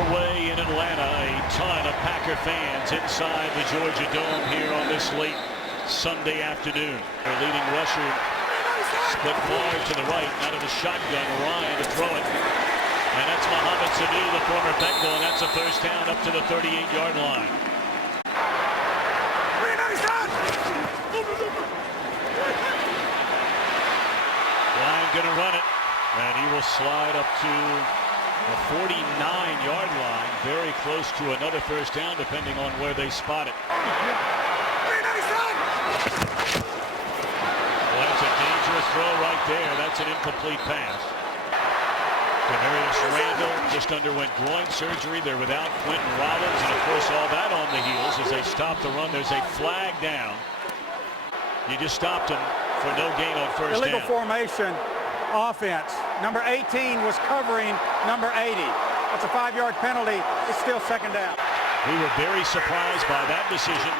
underway in Atlanta. A ton of Packer fans inside the Georgia Dome here on this late Sunday afternoon. Their leading rusher split far to the right, out of the shotgun. Ryan to throw it. And that's Mohamed Sanu, the former Bengal, and that's a first down up to the 38-yard line. Ryan gonna run it, and he will slide up to the 49-yard line, very close to another first down, depending on where they spot it. Well, that's a dangerous throw right there. That's an incomplete pass. Demarius Randall just underwent groin surgery. They're without Quentin Rollins, and of course all that on the heels as they stop the run. There's a flag down. You just stopped him for no gain on first down. Illegal formation offense. Number 18 was covering number 80. That's a 5-yard penalty. It's still second down. We were very surprised by that decision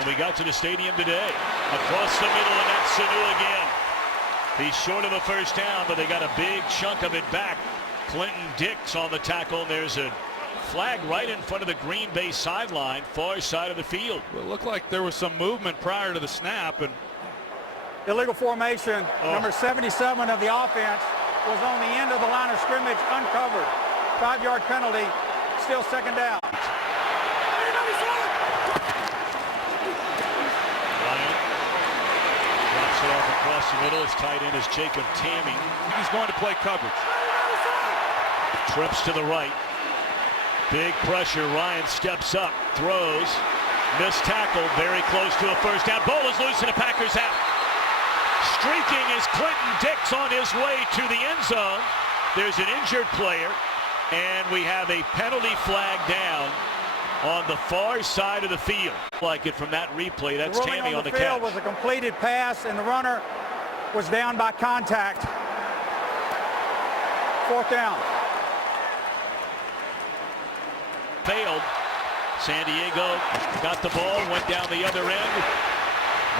when we got to the stadium today. Across the middle, and that's Sanu again. He's short of a first down, but they got a big chunk of it back. Clinton Dix on the tackle, and there's a flag right in front of the Green Bay sideline, far side of the field. Well, it looked like there was some movement prior to the snap, and illegal formation. Number 77 of the offense was on the end of the line of scrimmage, uncovered. 5-yard penalty, still second down. Ryan drops it off across the middle. His tight end is Jacob Tamming. he's going to play coverage. Trips to the right. Big pressure. Ryan steps up, throws, missed tackle, very close to a first down. Ball is loose and the Packers out. Streaking is Clinton Dix on his way to the end zone. There's an injured player, and we have a penalty flag down on the far side of the field. Like it from that replay, that's Tammy on the catch. Field was a completed pass, and the runner was down by contact. Fourth down. Failed. San Diego got the ball, went down the other end,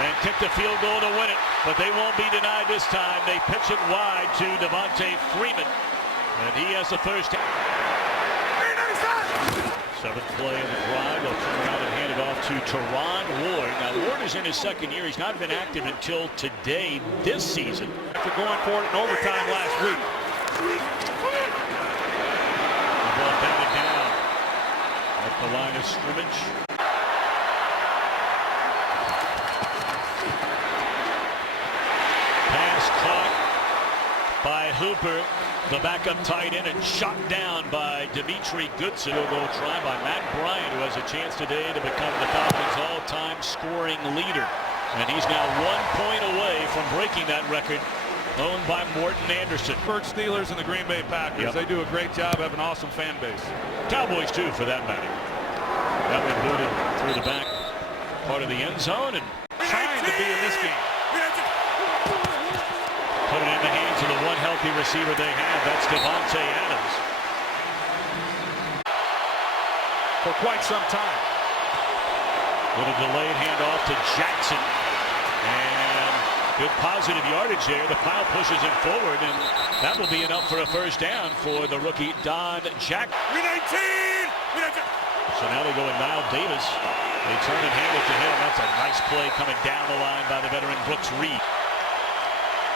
and kicked a field goal to win it. But they won't be denied this time. They pitch it wide to Devonta Freeman, and he has the first down. Seventh play of the drive. They'll turn around and hand it off to Teron Ward. Now, Ward is in his second year. He's not been active until today this season. After going for it in overtime last week. The ball batted down at the line of scrimmage. Pass caught by Hooper, the backup tight end, and shot down by Dimitri Goodson. Field goal try by Matt Bryant, who has a chance today to become the Falcons' all-time scoring leader. And he's now 1 point away from breaking that record, owned by Morton Anderson. Pittsburgh Steelers and the Green Bay Packers. Yep. They do a great job, have an awesome fan base. Cowboys too, for that matter. That one booted through the back part of the end zone and Trying to be in this game. put it in the hands of the one healthy receiver they have. That's Davante Adams. For quite some time. With a delayed handoff to Jackson. And good positive yardage there. The pile pushes him forward, and that will be enough for a first down for the rookie Don Jackson. So now they go with Niall Davis. They turn and hand it to him. That's a nice play coming down the line by the veteran Brooks Reed.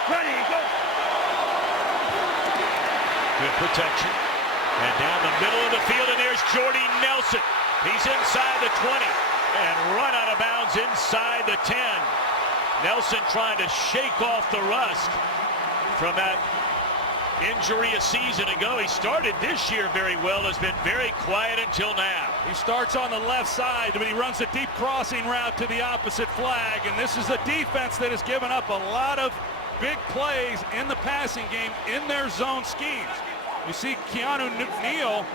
Ready, go. Good protection. And down the middle of the field, and there's Jordy Nelson. He's inside the 20 and run out of bounds inside the 10. Nelson trying to shake off the rust from that injury a season ago. He started this year very well, has been very quiet until now. He starts on the left side, but he runs a deep crossing route to the opposite flag, and this is a defense that has given up a lot of big plays in the passing game in their zone schemes. You see Keanu Neal,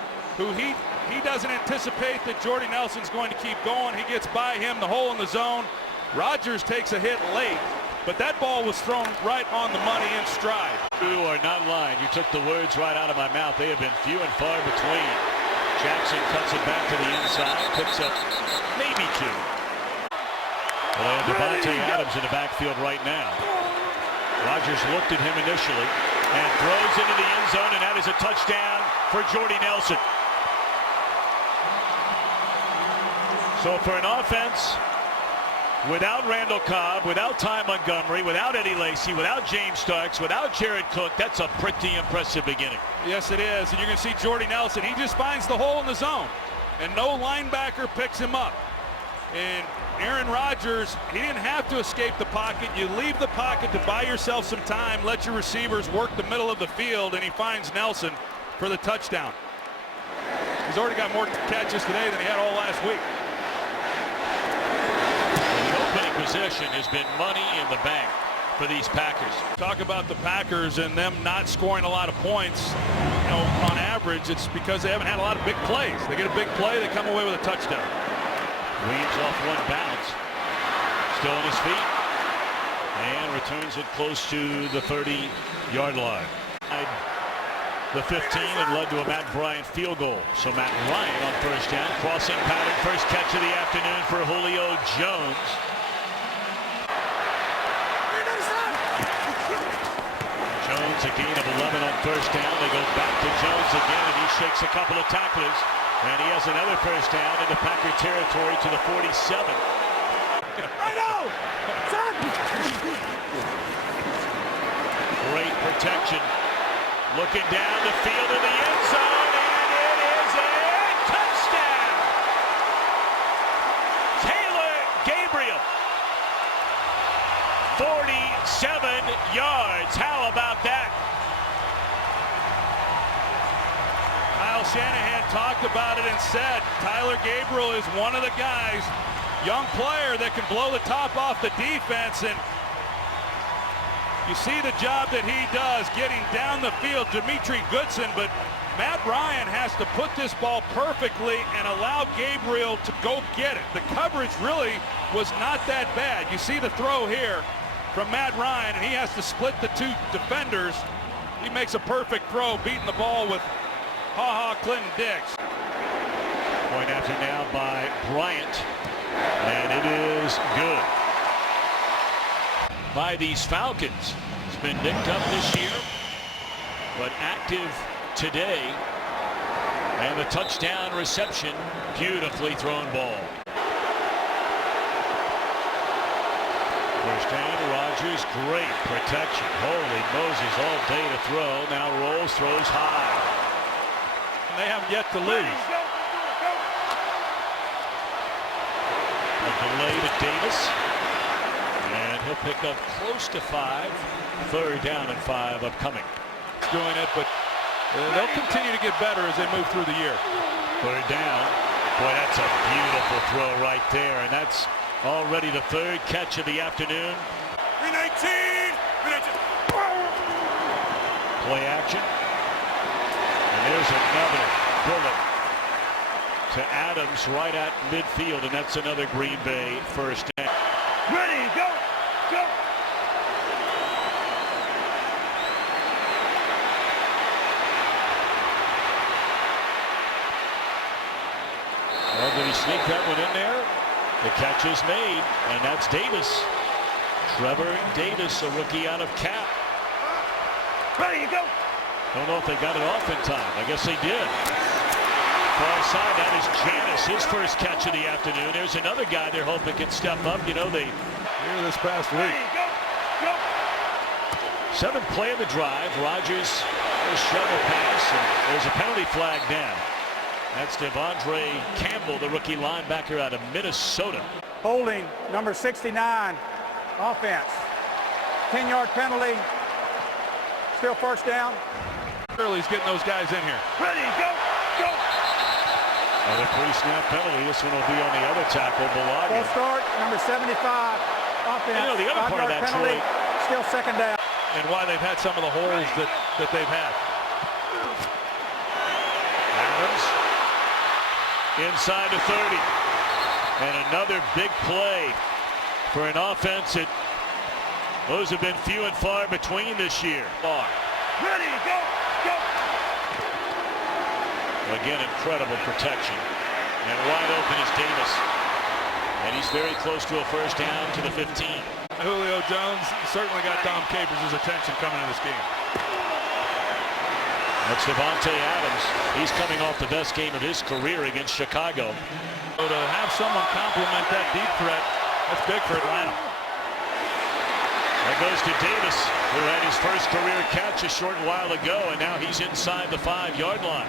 who he doesn't anticipate that Jordy Nelson's going to keep going. He gets by him, the hole in the zone. Rodgers takes a hit late, but that ball was thrown right on the money in stride. You are not lying. You took the words right out of my mouth. They have been few and far between. Jackson cuts it back to the inside, picks up maybe two. Well, they have Devonta Adams in the backfield right now. Rodgers looked at him initially and throws into the end zone, and that is a touchdown for Jordy Nelson. So for an offense without Randall Cobb, without Ty Montgomery, without Eddie Lacy, without James Starks, without Jared Cook, that's a pretty impressive beginning. Yes, it is. And you're going to see Jordy Nelson. He just finds the hole in the zone, and no linebacker picks him up. And Aaron Rodgers, he didn't have to escape the pocket. You leave the pocket to buy yourself some time, let your receivers work the middle of the field, and he finds Nelson for the touchdown. He's already got more catches today than he had all last week. The opening possession has been money in the bank for these Packers. Talk about the Packers and them not scoring a lot of points. You know, on average, it's because they haven't had a lot of big plays. They get a big play, they come away with a touchdown. Weaves off one bounce. Still on his feet. And returns it close to the 30-yard line. The 15 and led to a Matt Bryant field goal. So Matt Bryant on first down. Crossing pattern. First catch of the afternoon for Julio Jones. Jones a gain of 11 on first down. They go back to Jones again, and he shakes a couple of tacklers. And he has another first down into Packer territory to the 47. I know! Son! Great protection. Looking down the field in the end zone, and it is a touchdown! Taylor Gabriel. 47 yards. How about that? Shanahan talked about it and said Tyler Gabriel is one of the guys, young player that can blow the top off the defense, and you see the job that he does getting down the field. Dimitri Goodson, but Matt Ryan has to put this ball perfectly and allow Gabriel to go get it. The coverage really was not that bad. You see the throw here from Matt Ryan, and he has to split the two defenders. He makes a perfect throw, beating the ball with Clinton Dix. Point after now by Bryant, and it is good. By these Falcons. It's been nicked up this year, but active today. And the touchdown reception, beautifully thrown ball. First down, Rodgers, great protection. Holy Moses, all day to throw. Now rolls, throws high. They haven't yet to lose. A delay to Davis. And he'll pick up close to 5. Third down and 5 upcoming. Doing it, but they'll continue to get better as they move through the year. Third down. Boy, that's a beautiful throw right there. And that's already the third catch of the afternoon. 319! Play action. And there's another bullet to Adams right at midfield, and that's another Green Bay first down. Ready, go, go! Well, did he sneak that one in there? The catch is made, and that's Davis. Trevor Davis, a rookie out of Cap. Ready, go! Don't know if they got it off in time. I guess they did. Far side, that is Janis, his first catch of the afternoon. There's another guy they're hoping can step up. You know, they Here this past week. Ready, go, go! 7th play of the drive. Rodgers, a shovel pass, and there's a penalty flag down. That's Devonta Campbell, the rookie linebacker out of Minnesota. Holding number 69, offense. 10-yard penalty. Still first down. He's getting those guys in here. Ready, go, go! Another pre-snap penalty. This one will be on the other tackle, Balaga. Full start, number 75, offense. You know, the other part of 5-yard that, penalty. Troy, Still second down. And why they've had some of the holes that they've had. Adams inside the 30. And another big play for an offense that those have been few and far between this year. Ready, go, go! Again, incredible protection. And wide open is Davis. And he's very close to a first down to the 15. Julio Jones certainly got Dom Capers' attention coming in this game. That's Devontae Adams. He's coming off the best game of his career against Chicago. So to have someone compliment that deep threat, that's big for Atlanta. That goes to Davis, who had his first career catch a short while ago, and now he's inside the 5-yard line.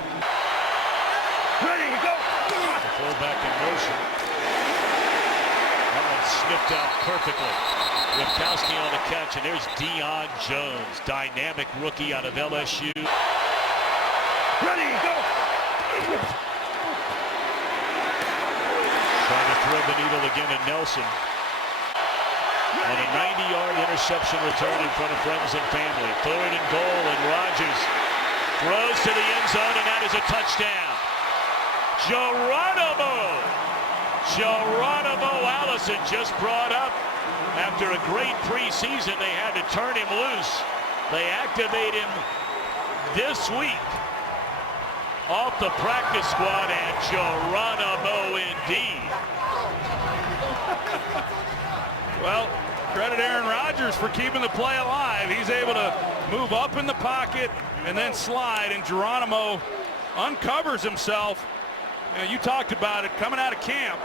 Ready, go! The fullback in motion. That one snipped out perfectly. Witkowski on the catch, and there's Deion Jones, dynamic rookie out of LSU. Ready, go! Trying to thread the needle again at Nelson. On a 90-yard interception return in front of friends and family. 3rd and goal, and Rodgers throws to the end zone, and that is a touchdown. Geronimo Allison just brought up. After a great preseason, they had to turn him loose. They activate him this week off the practice squad, and Geronimo indeed. Well, credit Aaron Rodgers for keeping the play alive. He's able to move up in the pocket and then slide, and Geronimo uncovers himself. You talked about it coming out of camp.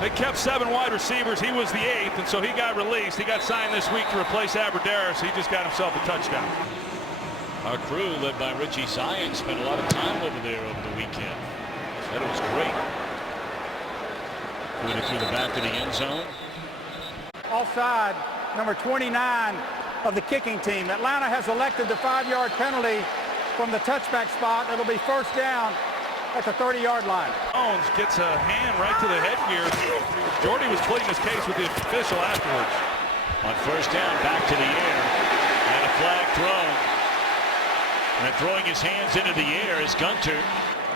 They kept 7 wide receivers. He was the 8th, and so he got released. He got signed this week to replace Aberderis. He just got himself a touchdown. Our crew, led by Richie Zion, spent a lot of time over there over the weekend. Said it was great. Doing it through the back of the end zone. Offside, number 29 of the kicking team. Atlanta has elected the 5-yard penalty from the touchback spot. It'll be first down at the 30-yard line. Jones gets a hand right to the headgear. Jordy was pleading his case with the official afterwards. On first down, back to the air, and a flag thrown. And throwing his hands into the air is Gunter.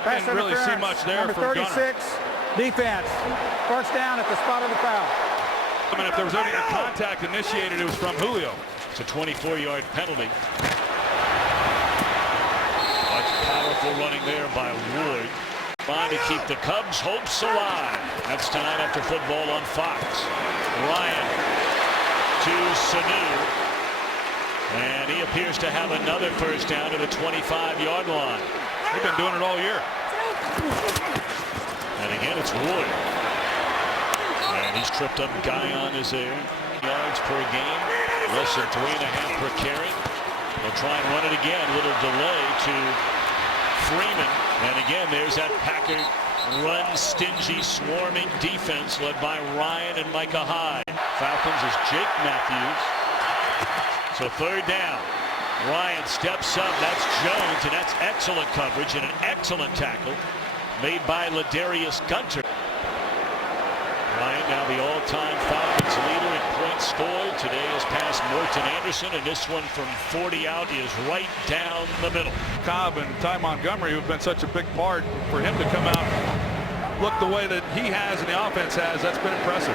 Didn't really see much there number from 36, Gunter. defense. First down at the spot of the foul. I mean, if there was any contact initiated, it was from Julio. It's a 24-yard penalty. Much powerful running there by Wood. Trying to keep the Cubs' hopes alive. That's tonight after football on Fox. Ryan to Sanu. And he appears to have another first down to the 25-yard line. They've been doing it all year. And again, it's Wood. And he's tripped up. Guyon is there. Yards per game. Less than 3.5 per carry. They'll try and run it again. Little delay to Freeman. And again, there's that Packer run-stingy, swarming defense led by Ryan and Micah Hyde. Falcons is Jake Matthews. So 3rd down. Ryan steps up. That's Jones, and that's excellent coverage and an excellent tackle made by Ladarius Gunter. Ryan now the all-time Falcons leader in points scored. Today has passed Morton Anderson, and this one from 40 out is right down the middle. Cobb and Ty Montgomery, who've been such a big part, for him to come out, look the way that he has and the offense has, that's been impressive.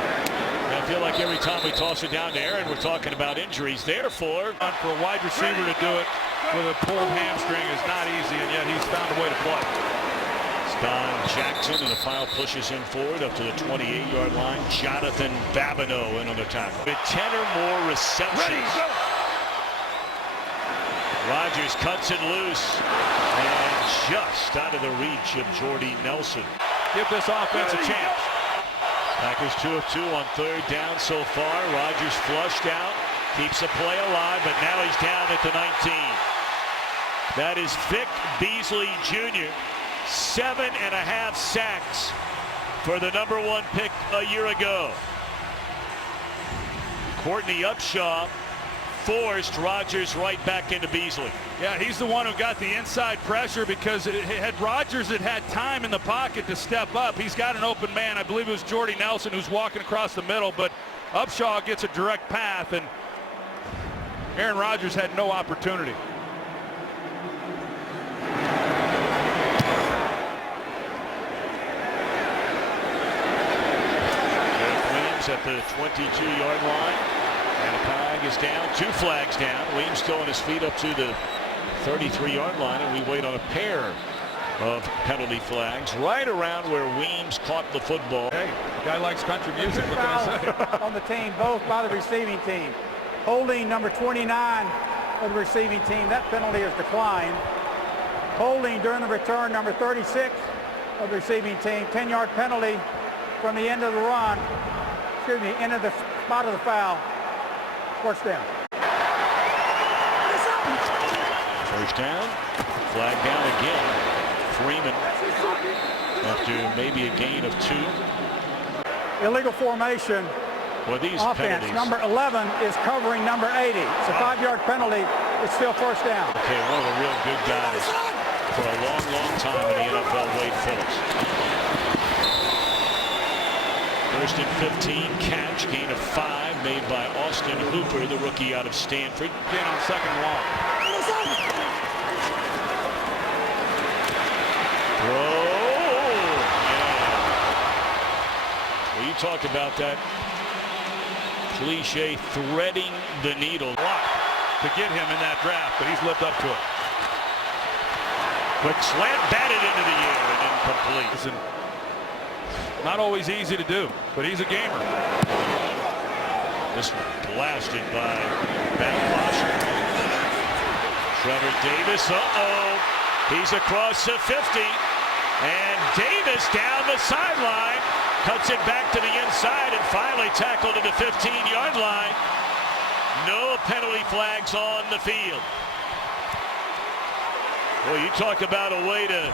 I feel like every time we toss it down to Aaron, we're talking about injuries. Therefore, for a wide receiver to do it with a pulled hamstring is not easy, and yet he's found a way to play. Don Jackson, and the file pushes him forward up to the 28-yard line. Jonathan Babineau in on the tackle. With 10 or more receptions. Ready, go! Rodgers cuts it loose, and just out of the reach of Jordy Nelson. Give this offense a chance. Packers 2 of 2 on 3rd down so far. Rodgers flushed out, keeps the play alive, but now he's down at the 19. That is Vic Beasley Jr. 7.5 sacks for the #1 pick a year ago. Courtney Upshaw forced Rodgers right back into Beasley. Yeah, he's the one who got the inside pressure, because had Rodgers had time in the pocket to step up, he's got an open man. I believe it was Jordy Nelson who's walking across the middle, but Upshaw gets a direct path, and Aaron Rodgers had no opportunity. At the 22-yard line, and a flag is down. 2 flags down. Weems still on his feet up to the 33-yard line, and we wait on a pair of penalty flags right around where Weems caught the football. Hey, the guy likes country music. What can I say? On the team, both by the receiving team. Holding number 29 of the receiving team. That penalty is declined. Holding during the return, number 36 of the receiving team. 10-yard penalty from the end of the run. Excuse me, end of the spot of the foul. First down. First down. Flag down again. Freeman after maybe a gain of 2. Illegal formation. Well, these offense. penalties. Number 11 is covering number 80. It's a 5-yard penalty. It's still first down. Okay, one of the real good guys for a long, long time in the NFL, Wade Phillips. First and 15, catch, gain of 5 made by Austin Hooper, the rookie out of Stanford. Again on second and long. Throw. Well, you talk about that cliche threading the needle. Block to get him in that draft, but he's lived up to it. Quick slant, batted into the air and incomplete. Listen, not always easy to do, but he's a gamer. This one blasted by Matt Bosher. Trevor Davis, he's across the 50. And Davis down the sideline, cuts it back to the inside and finally tackled at the 15-yard line. No penalty flags on the field. Well, you talk about a way to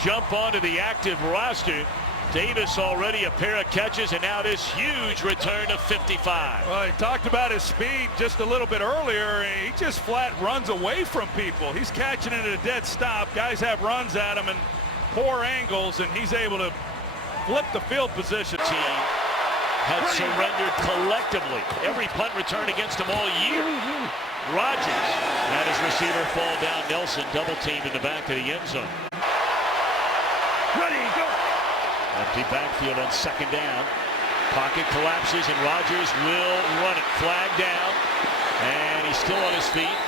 jump onto the active roster. Davis already a pair of catches, and now this huge return of 55. Well, he talked about his speed just a little bit earlier. He just flat runs away from people. He's catching it at a dead stop. Guys have runs at him and poor angles, and he's able to flip the field position. Team had surrendered collectively every punt return against him all year. Rodgers had his receiver fall down. Nelson double teamed in the back of the end zone. Ready, go. Empty backfield on second down. Pocket collapses and Rodgers will run it. Flag down, and he's still on his feet.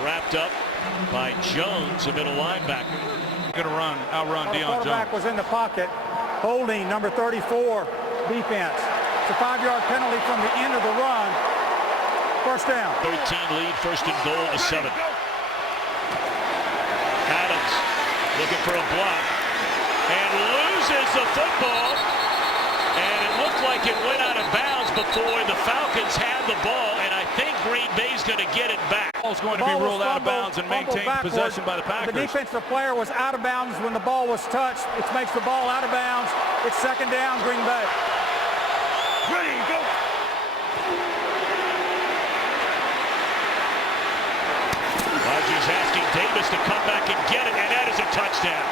Wrapped up by Jones, a middle linebacker. Going to outrun Deion Jones. The quarterback was in the pocket, holding number 34 defense. It's a 5-yard penalty from the end of the run. First down. 13 lead, first and goal to 7. Adams looking for a block and loses the football. And it looked like it went out of bounds before the Falcons had the ball, and I think Green Bay's going to get it back. The ball's going to be ruled out of bounds and maintained possession by the Packers. The defensive player was out of bounds when the ball was touched. It makes the ball out of bounds. It's second down, Green Bay. Ready, go. Rodgers asking Davis to come back and get it, and that is a touchdown.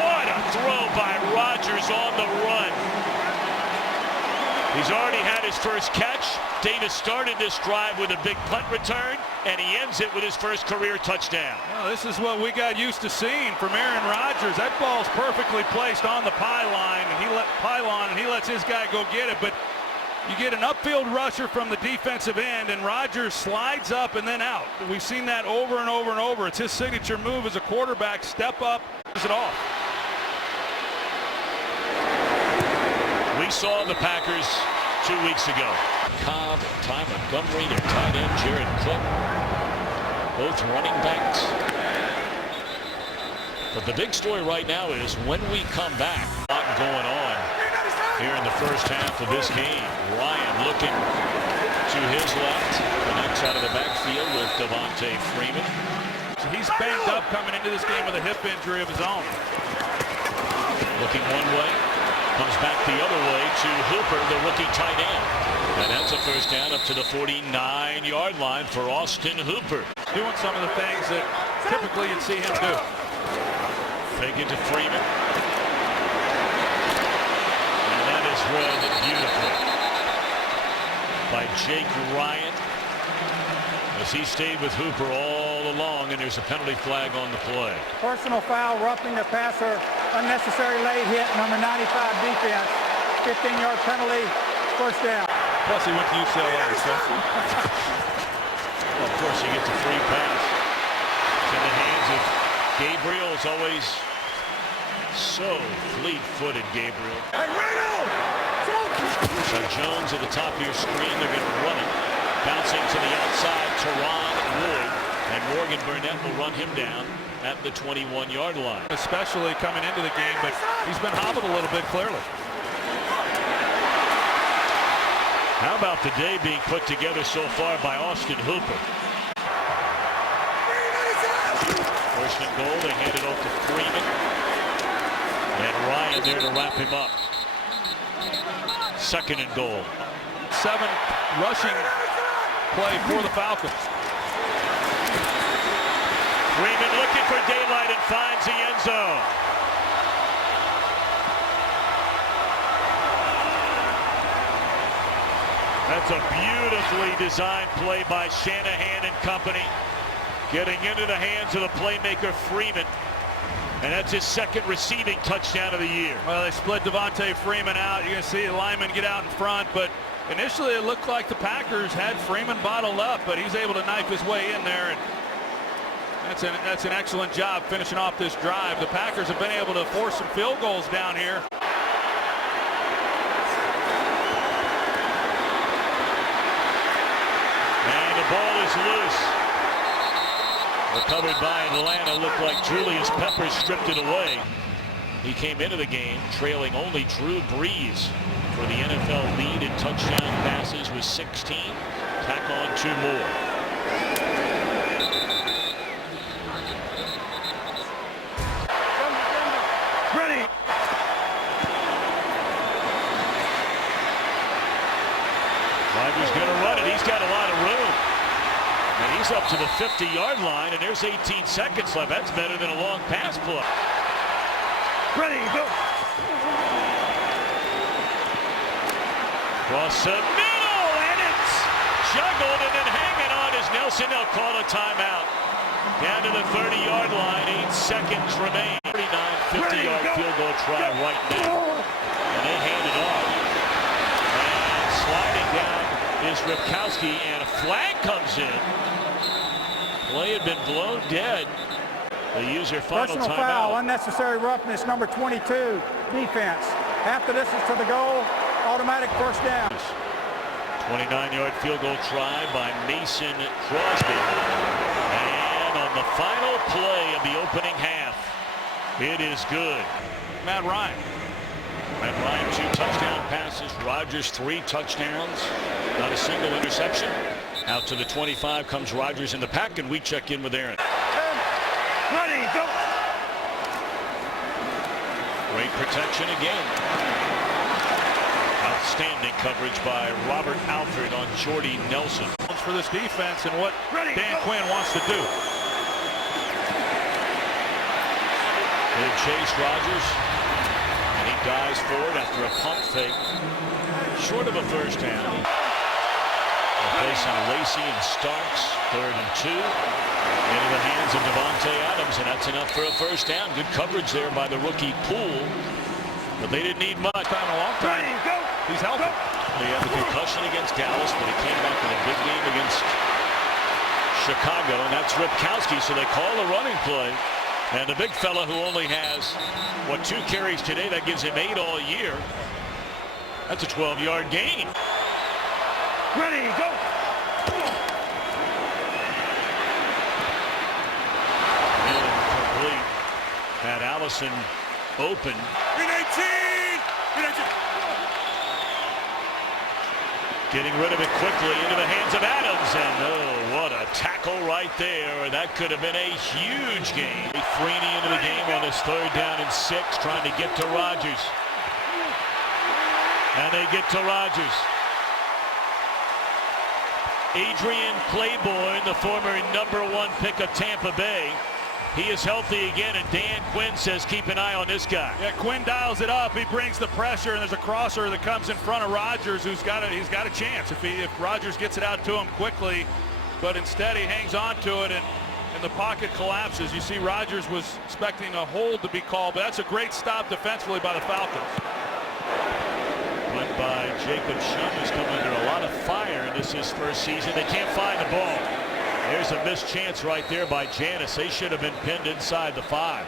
What a throw by Rodgers on the run. He's already had his first catch. Davis started this drive with a big punt return, and he ends it with his first career touchdown. Well, this is what we got used to seeing from Aaron Rodgers. That ball's perfectly placed on the pylon, and he lets his guy go get it. But you get an upfield rusher from the defensive end, and Rodgers slides up and then out. We've seen that over and over and over. It's his signature move as a quarterback. Step up, is it off. We saw the Packers 2 weeks ago. Cobb, Ty Montgomery, their tight end, Jared Cook, both running backs. But the big story right now is when we come back, a lot going on here in the first half of this game. Ryan looking to his left, connects out of the backfield with Devonta Freeman. He's banged up coming into this game with a hip injury of his own. Looking one way. Comes back the other way to Hooper, the rookie tight end. And that's a first down up to the 49-yard line for Austin Hooper. Doing some of the things that typically you'd see him do. Fake it to Freeman. And that is read beautifully by Jake Ryan as he stayed with Hooper all along, and there's a penalty flag on the play. Personal foul, roughing the passer, unnecessary late hit, number 95 defense, 15-yard penalty, first down. Plus he went to UCLA, so. Well, of course, he gets a free pass. It's in the hands of Gabriel. Is always so fleet-footed, Gabriel. Hey, Reno! So Jones at the top of your screen, they're going to run it. Bouncing to the outside, Teron Wood, and Morgan Burnett will run him down at the 21-yard line. Especially coming into the game, but he's been hobbled a little bit clearly. How about the day being put together so far by Austin Hooper? First and goal, they hand it off to Freeman. And Ryan there to wrap him up. Second and goal. 7 rushing play for the Falcons. Freeman looking for daylight and finds the end zone. That's a beautifully designed play by Shanahan and company. Getting into the hands of the playmaker Freeman. And that's his second receiving touchdown of the year. Well, they split Devonta Freeman out. You're going to see the lineman get out in front, but initially it looked like the Packers had Freeman bottled up, but he's able to knife his way in there, and that's an excellent job finishing off this drive. The Packers have been able to force some field goals down here. And the ball is loose. Recovered by Atlanta. Looked like Julius Peppers stripped it away. He came into the game trailing only Drew Brees for the NFL lead in touchdown passes with 16. Tack on 2 more. Ready. Rodgers going to run it. He's got a lot of room. And he's up to the 50-yard line, and there's 18 seconds left. That's better than a long pass play. Ready, go. Cross the middle, and it's juggled and then hanging on is Nelson. They'll call a timeout. Down to the 30-yard line, 8 seconds remain. 39, 50-yard field goal try right now. And they hand it off. And sliding down is Ripkowski, and a flag comes in. Play had been blown dead. They use their final Personal timeout. foul, unnecessary roughness, number 22, defense. Half the distance to the goal, automatic first down. 29-yard field goal try by Mason Crosby. And on the final play of the opening half, it is good. Matt Ryan. Matt Ryan, 2 touchdown passes. Rodgers, 3 touchdowns. Not a single interception. Out to the 25 comes Rodgers in the pack, and we check in with Aaron. Ready, go. Great protection again. Outstanding coverage by Robert Alford on Jordy Nelson. For this defense and what Ready, Dan go. Quinn wants to do. They chase Rodgers, and he dives forward after a pump fake. Short of a first down. Replacing Lacey and Starks, 3rd and 2. Into the hands of Devontae Adams, and that's enough for a first down. Good coverage there by the rookie Poole, but they didn't need much. Time in a long time. Ready, go. He's healthy. He had the concussion against Dallas, but he came back in a big game against Chicago, and that's Ripkowski, so they call the running play. And the big fella who only has, 2 carries today, that gives him 8 all year. That's a 12-yard gain. Ready, go. Incomplete. Had Allison open. Getting rid of it quickly into the hands of Adams, and oh, what a tackle right there. That could have been a huge game. Freeney into the game on his 3rd down and 6, trying to get to Rodgers. And they get to Rodgers. Adrian Claiborne, the former #1 pick of Tampa Bay. He is healthy again, and Dan Quinn says keep an eye on this guy. Yeah, Quinn dials it up. He brings the pressure, and there's a crosser that comes in front of Rodgers, he's got a chance if Rodgers gets it out to him quickly. But instead, he hangs on to it, and the pocket collapses. You see, Rodgers was expecting a hold to be called, but that's a great stop defensively by the Falcons. Went by Jacob Shum, who's come under a lot of fire in this his first season. They can't find the ball. There's a missed chance right there by Janis. They should have been pinned inside the 5.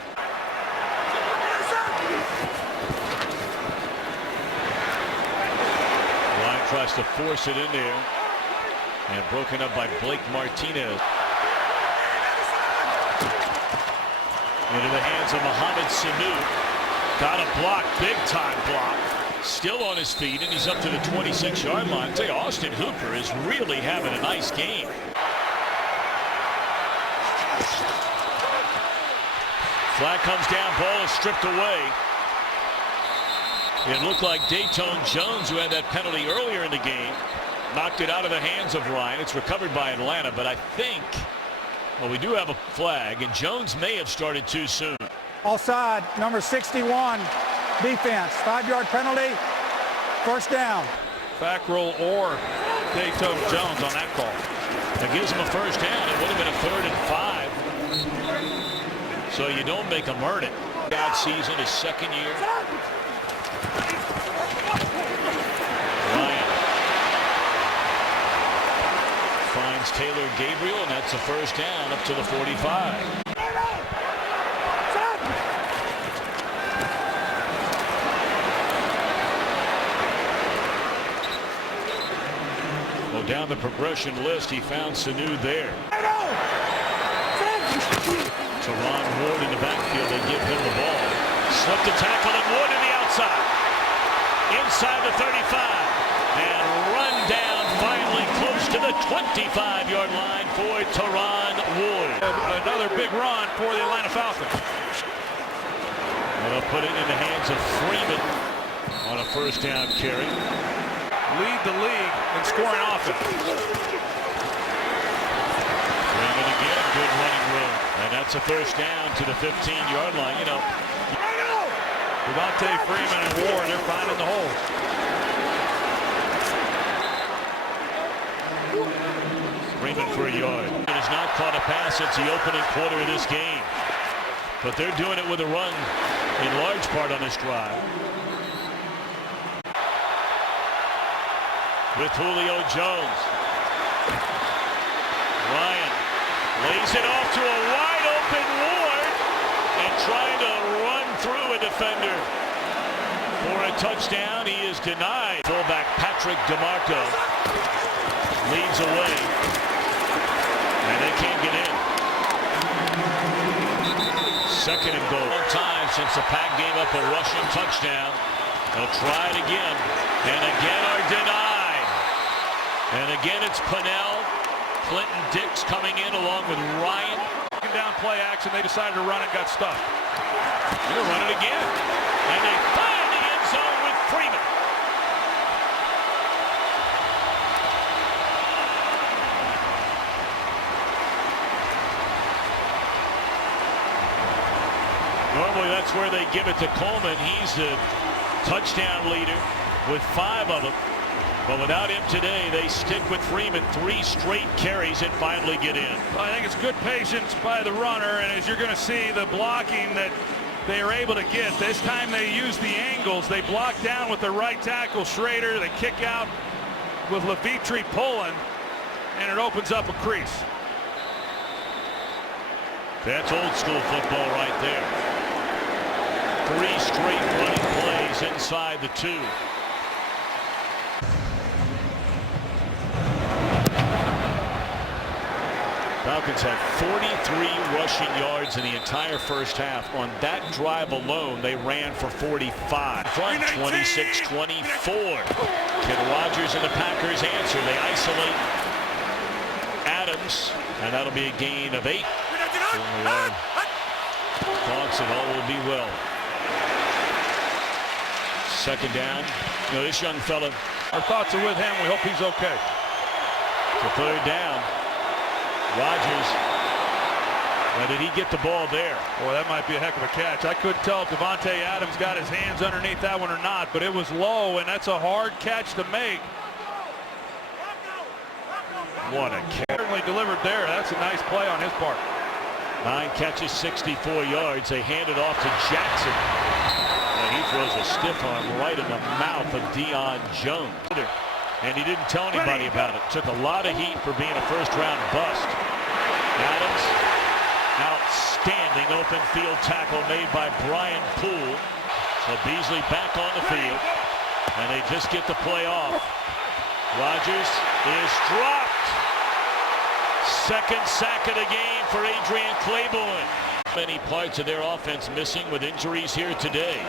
Ryan tries to force it in there. And broken up by Blake Martinez. Into the hands of Mohamed Sanu. Got a block, big time block. Still on his feet, and he's up to the 26-yard line. I tell you, Austin Hooper is really having a nice game. Flag comes down, ball is stripped away. It looked like Dayton Jones, who had that penalty earlier in the game, knocked it out of the hands of Ryan. It's recovered by Atlanta, but I think, well, we do have a flag, and Jones may have started too soon. Offside, number 61, defense. 5-yard penalty, first down. Back roll or Dayton Jones on that call. That gives him a first down. It would have been a 3rd and 5. So you don't make him earn it. Bad season, his second year. Ryan finds Taylor Gabriel, and that's a first down up to the 45. Well, down the progression list, he found Sanu there. Teron Ward in the backfield, they give him the ball. Slipped the tackle, and Ward to the outside. Inside the 35. And run down finally close to the 25-yard line for Teron Ward. Another big run for the Atlanta Falcons. Well, they'll put it in the hands of Freeman on a first down carry. Lead the league in scoring offense. Freeman again, good running room. And that's a first down to the 15-yard line. You know, Devonta Freeman and Ward, they're finding the hole. Freeman for a yard. He has not caught a pass since the opening quarter of this game. But they're doing it with a run in large part on this drive. With Julio Jones. Ryan lays it off to a wide open Ward and trying to run through a defender for a touchdown. He is denied. Fullback DiMarco leads away, and they can't get in. 2nd and goal. One time since the Pack gave up a rushing touchdown. They'll try it again, and again are denied. And again, it's Pennell. Clinton Dix coming in along with Ryan. Down play action, they decided to run and got stuck. They're going to run it again. And they find the end zone with Freeman. Normally, that's where they give it to Coleman. He's the touchdown leader with 5 of them. But without him today, they stick with Freeman. 3 straight carries and finally get in. I think it's good patience by the runner, and as you're going to see, the blocking that they are able to get. This time they use the angles. They block down with the right tackle, Schrader. They kick out with Levitri pulling, and it opens up a crease. That's old school football right there. 3 straight running plays inside the 2. Falcons had 43 rushing yards in the entire first half. On that drive alone, they ran for 45. Front 26-24. Kid Rogers and the Packers answer. They isolate Adams, and that'll be a gain of 8. Thoughts that all will be well. 2nd down. You know, this young fella. Our thoughts are with him. We hope he's okay. The 3rd down. Rogers. Now, did he get the ball there? Boy, that might be a heck of a catch. I couldn't tell if Devonta Adams got his hands underneath that one or not, but it was low, and that's a hard catch to make. What a catch. Certainly delivered there. That's a nice play on his part. 9 catches, 64 yards. They hand it off to Jackson. And he throws a stiff arm right in the mouth of Deion Jones. And he didn't tell anybody about it. Took a lot of heat for being a first-round bust. Adams, outstanding open field tackle made by Brian Poole. So Beasley back on the field, and they just get the play off. Rogers is dropped. Second sack of the game for Adrian Claiborne. Many parts of their offense missing with injuries here today.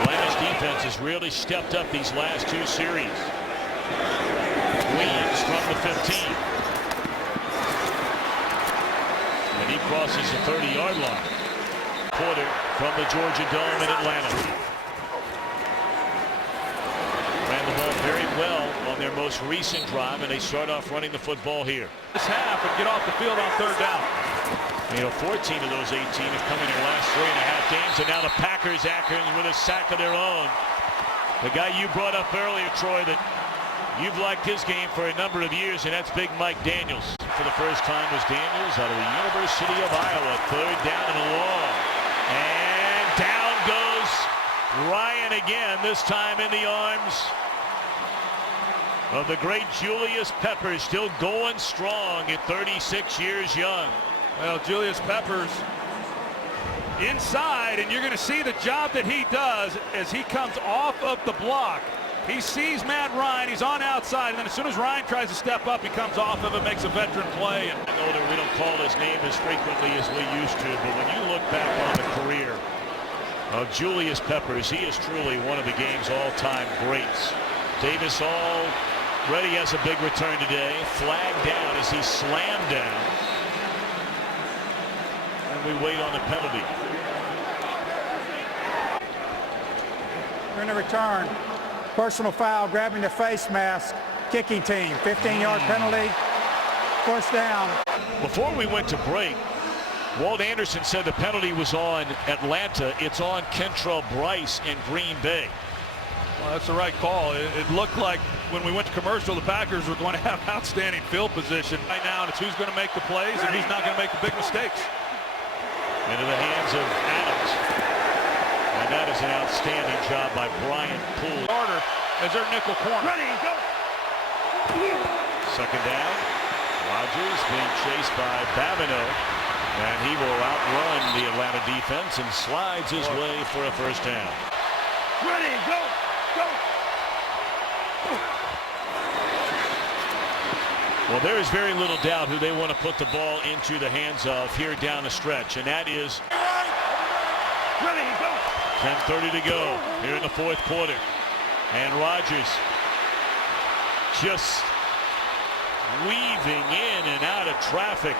Atlanta's defense has really stepped up these last two series. Williams from the 15. And he crosses the 30-yard line. Porter from the Georgia Dome in Atlanta. Ran the ball very well on their most recent drive, and they start off running the football here. This half and get off the field on third down. 14 of those 18 have come in their last 3.5 games, and now the Packers acting with a sack of their own. The guy you brought up earlier, Troy, that you've liked his game for a number of years, and that's big Mike Daniels. For the first time was Daniels out of the University of Iowa. Third down and long. And down goes Ryan again, this time in the arms of the great Julius Peppers, still going strong at 36 years young. Well, Julius Peppers inside, and you're going to see the job that he does as he comes off of the block. He sees Matt Ryan, he's on outside, and then as soon as Ryan tries to step up, he comes off of it, makes a veteran play. And I know that we don't call his name as frequently as we used to, but when you look back on the career of Julius Peppers, he is truly one of the game's all-time greats. Davis already has a big return today. Flag down as he slammed down. We wait on the penalty. We're going to return. Personal foul, grabbing the face mask. Kicking team. 15-yard penalty. First down. Before we went to break, Walt Anderson said the penalty was on Atlanta. It's on Kentrell Bryce in Green Bay. Well, that's the right call. It looked like when we went to commercial, the Packers were going to have outstanding field position. Right now, it's who's going to make the plays and who's not going to make the big mistakes. Into the hands of Adams. And that is an outstanding job by Brian Poole. Carter as their nickel corner. Ready, go. Second down. Rodgers being chased by Babineau. And he will outrun the Atlanta defense and slides his way for a first down. Ready, go. Go. Well, there is very little doubt who they want to put the ball into the hands of here down the stretch, and that is Ready, go. 10:30 to go here in the fourth quarter. And Rodgers just weaving in and out of traffic.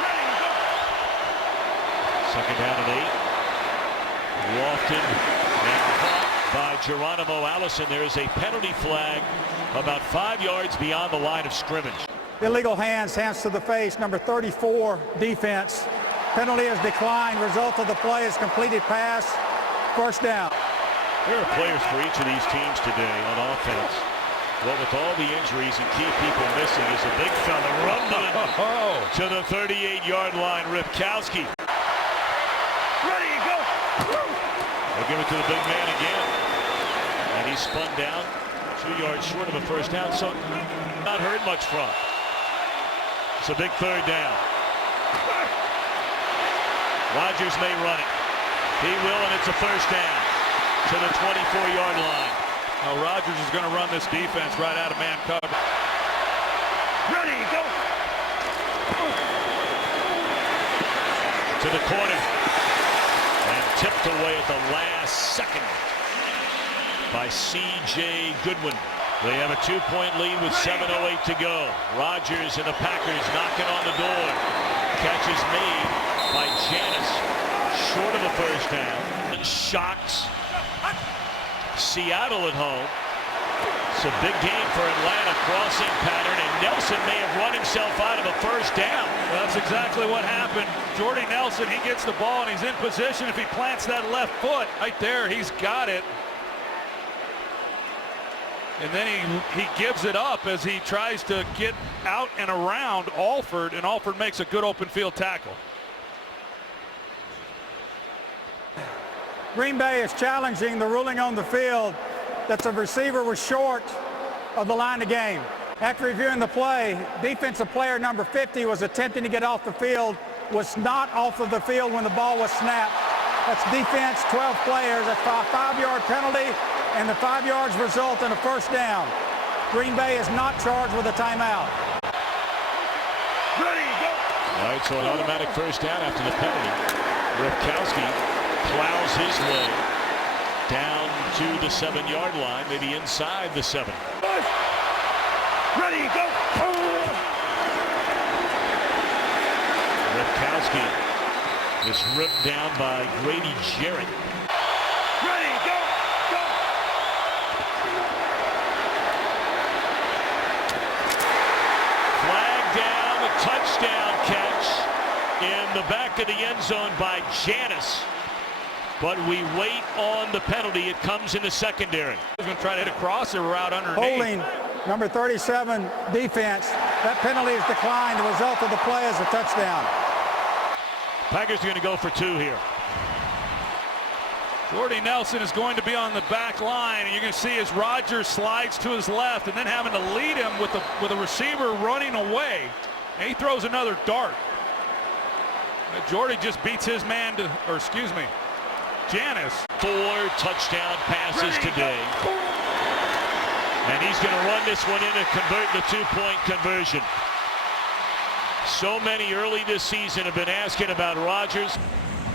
Ready, go. Second down and 8. Lofted and caught by Geronimo Allison. There is a penalty flag about 5 yards beyond the line of scrimmage. Illegal hands to the face, number 34 defense. Penalty is declined. Result of the play is completed pass. First down. There are players for each of these teams today on offense. Well, with all the injuries and key people missing, is a big fella rumbling to the 38-yard line. Ripkowski. Ready, go. They'll give it to the big man again. And he spun down 2 yards short of a first down, so not heard much from. It's a big third down. Rodgers may run it. He will, and it's a first down to the 24-yard line. Now Rodgers is going to run this defense right out of man cover. Ready, go. To the corner. And tipped away at the last second by C.J. Goodwin. They have a 2-point lead with 7:08 to go. Rodgers and the Packers knocking on the door. Catch is made by Janis, short of a first down. And shocks Seattle at home. It's a big game for Atlanta, crossing pattern, and Nelson may have run himself out of a first down. Well, that's exactly what happened. Jordy Nelson, he gets the ball and he's in position. If he plants that left foot right there, he's got it. And then he gives it up as he tries to get out and around Alford, and Alford makes a good open field tackle. Green Bay is challenging the ruling on the field that the receiver was short of the line of game. After reviewing the play, defensive player number 50 was attempting to get off the field, was not off of the field when the ball was snapped. That's defense, 12 players. That's a 5-yard penalty, and the 5 yards result in a first down. Green Bay is not charged with a timeout. Ready, go. All right, so an automatic first down after the penalty. Ripkowski plows his way down to the 7-yard line, maybe inside the 7. Push. Ready, go. Ripkowski is ripped down by Grady Jarrett. Ready, go. Go. Flag down, a touchdown catch in the back of the end zone by Janis. But we wait on the penalty. It comes in the secondary. He's going to try to hit a crosser route underneath. Holding number 37 defense. That penalty is declined. The result of the play is a touchdown. Packers are going to go for 2 here. Jordy Nelson is going to be on the back line, and you're going to see as Rodgers slides to his left and then having to lead him with a receiver running away. And he throws another dart. Jordy just beats his man to, or excuse me, Janis. 4 touchdown passes today. And he's going to run this one in and convert the 2-point conversion. So many early this season have been asking about Rodgers.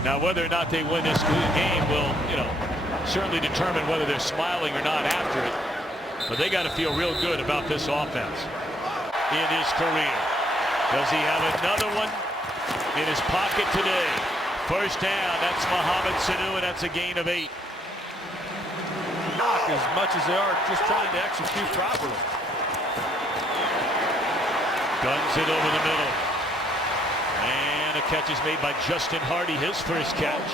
Now, whether or not they win this game will, certainly determine whether they're smiling or not after it. But they got to feel real good about this offense in his career. Does he have another one in his pocket today? First down, that's Mohamed Sanu, and that's a gain of 8. As much as they are just trying to execute properly. Guns it over the middle. And a catch is made by Justin Hardy, his first catch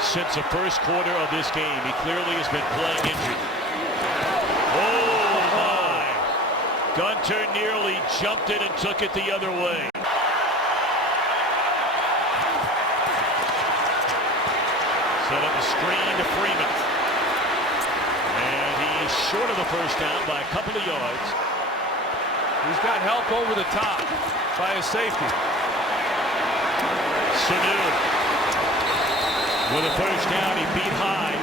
since the first quarter of this game. He clearly has been playing injured. Oh my! Gunter nearly jumped it and took it the other way. Set up a screen to Freeman. And he's short of the first down by a couple of yards. He's got help over the top by his safety. Sanu with a first down. He beat high.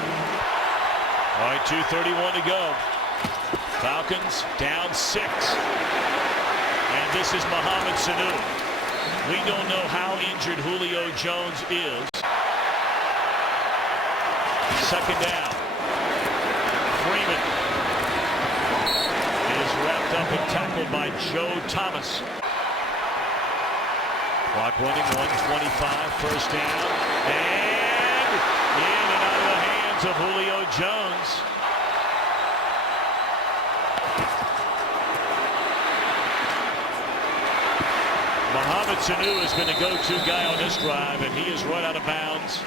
All right, 2:31 to go. Falcons down 6. And this is Mohamed Sanu. We don't know how injured Julio Jones is. Second down. Freeman is wrapped up and tackled by Joe Thomas. Clock running, 1:25, first down. And in and out of the hands of Julio Jones. Mohamed Sanu has been the go-to guy on this drive, and he is run out of bounds.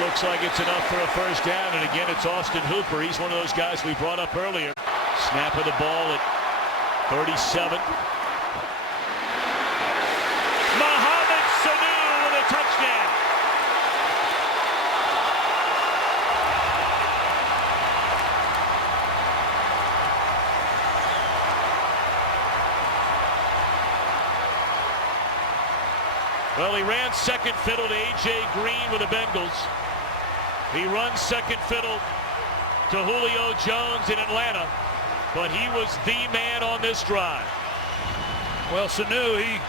Looks like it's enough for a first down, and again it's Austin Hooper. He's one of those guys we brought up earlier. Snap of the ball at 37. Mohamed Sanu with a touchdown. Well, he ran second fiddle to A.J. Green with the Bengals. He runs second fiddle to Julio Jones in Atlanta, but he was the man on this drive. Well, Sanu, he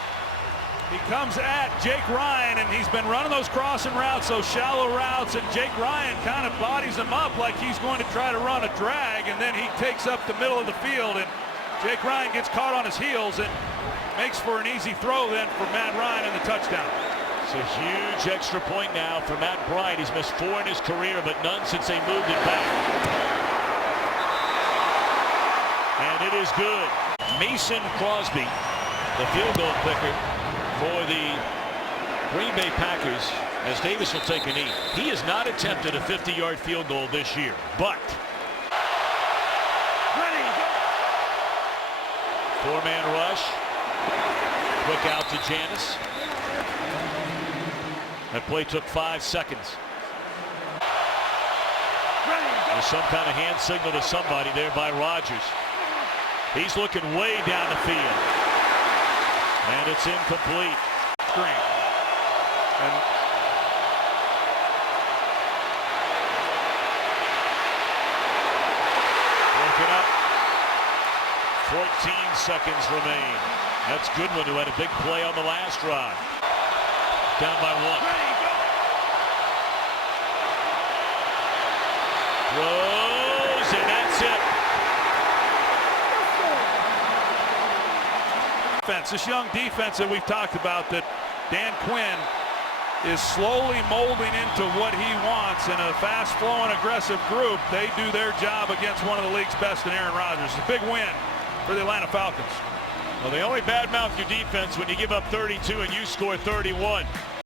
comes at Jake Ryan, and he's been running those crossing routes, those shallow routes, and Jake Ryan kind of bodies him up like he's going to try to run a drag, and then he takes up the middle of the field, and Jake Ryan gets caught on his heels and makes for an easy throw then for Matt Ryan in the touchdown. It's a huge extra point now for Matt Bryant. He's missed 4 in his career, but none since they moved it back. And it is good. Mason Crosby, the field goal kicker for the Green Bay Packers, as Davis will take a knee. He has not attempted a 50-yard field goal this year, but Ready, go. 4-man rush. Quick out to Janis. That play took 5 seconds. There's some kind of hand signal to somebody there by Rodgers. He's looking way down the field. And it's incomplete. Screen. And broken up. 14 seconds remain. That's Goodwin, who had a big play on the last drive. Down by 1. Ready, go. Throws, and that's it. This young defense that we've talked about, that Dan Quinn is slowly molding into what he wants. In a fast-flowing, aggressive group, they do their job against one of the league's best in Aaron Rodgers. A big win for the Atlanta Falcons. Well, they only badmouth your defense when you give up 32 and you score 31.